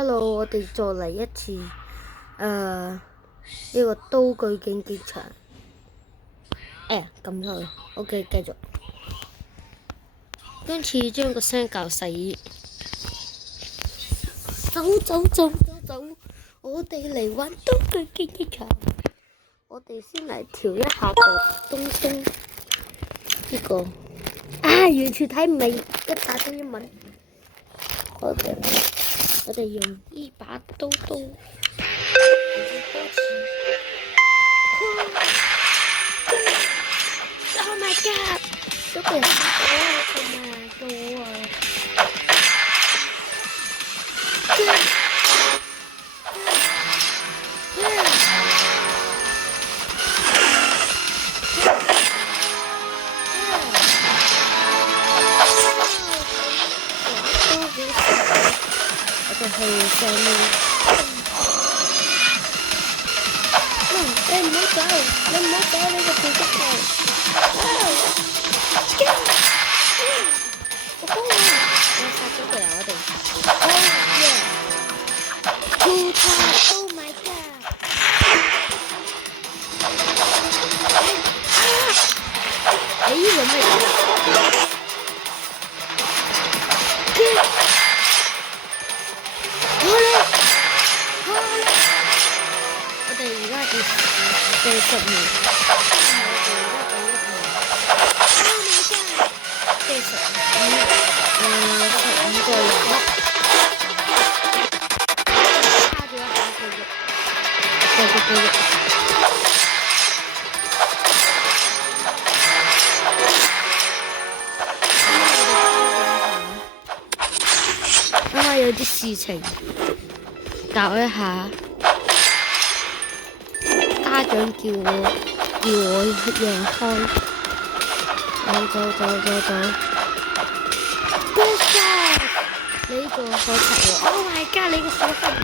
Hello，我哋再嚟一次呢個刀具競技場。撳咗佢，OK，繼續。今次將個聲較細。走，我哋嚟玩刀具競技場。我哋先嚟調一下個東呢個。完全睇唔明，一打咗英文。我哋用呢把刀。Oh my god！ 都俾人殺咗啊！我哋去上面。你唔好走，你個屁股頭。我殺咗佢啊！我哋。Oh my god！ 呢個咩嚟㗎？我哋而家第10年，15個人咯。差咗一下繼續。啱啱有啲事情搞一下。家長叫我讓開，走。Good shot！ 你個好柒喎 ！Oh my god！ 你個好柒喎！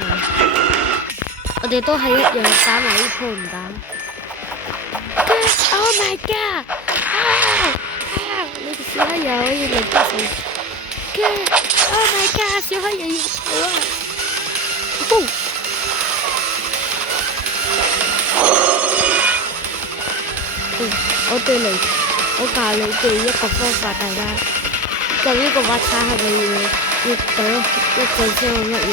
我哋都係一樣打埋呢鋪唔打。Oh my god！ 你個小黑友要嚟得死。Oh my god！ 小黑友要逃啊！我教你哋一個方法，大家就呢個滑鏟係咪要等一陣先會乜嘢咧？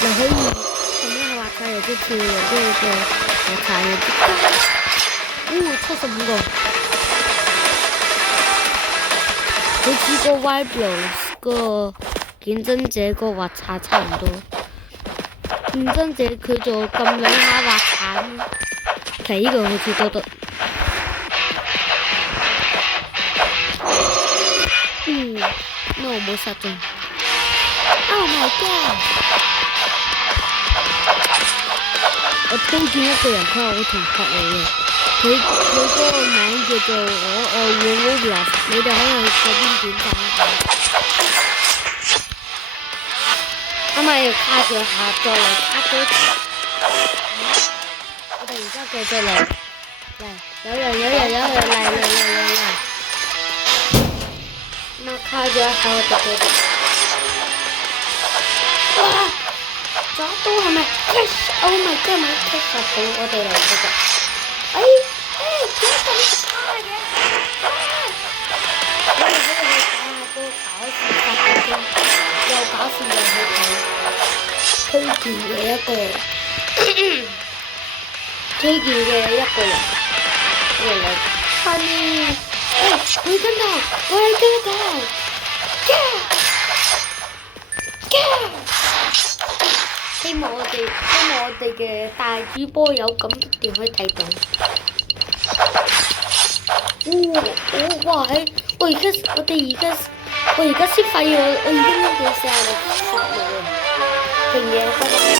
你可以咁樣去滑鏟，有啲跳，有啲個滑鏟有啲75個，好似個 Wiblos 個競爭者個滑鏟差唔多。競爭者佢就撳兩下滑鏟。其實呢個好似多得，那我冇殺中。Oh my god！ 我推薦一個人，佢係我同學嚟嘅，佢嗰個名叫做我 Wiblos， 你哋可以去嗰邊點讚一下。啱啱要卡住下，再嚟卡咗。我哋而家繼續嚟，有人嚟，咁卡咗一下我就繼續。哇！抓到係咪 ？Oh my god！ 咪 catch 到我哋嚟繼續。點解咁差嘅？我哋可以去睇下個搞笑發嘅先，又搞笑又好睇，推薦嘅一個人。推薦嘅一個人，Honey， 我跟到，希望我哋嘅大主播有咁一定可以睇到。哇！我而家先發現我已經拎到46殺喎，勁嘢！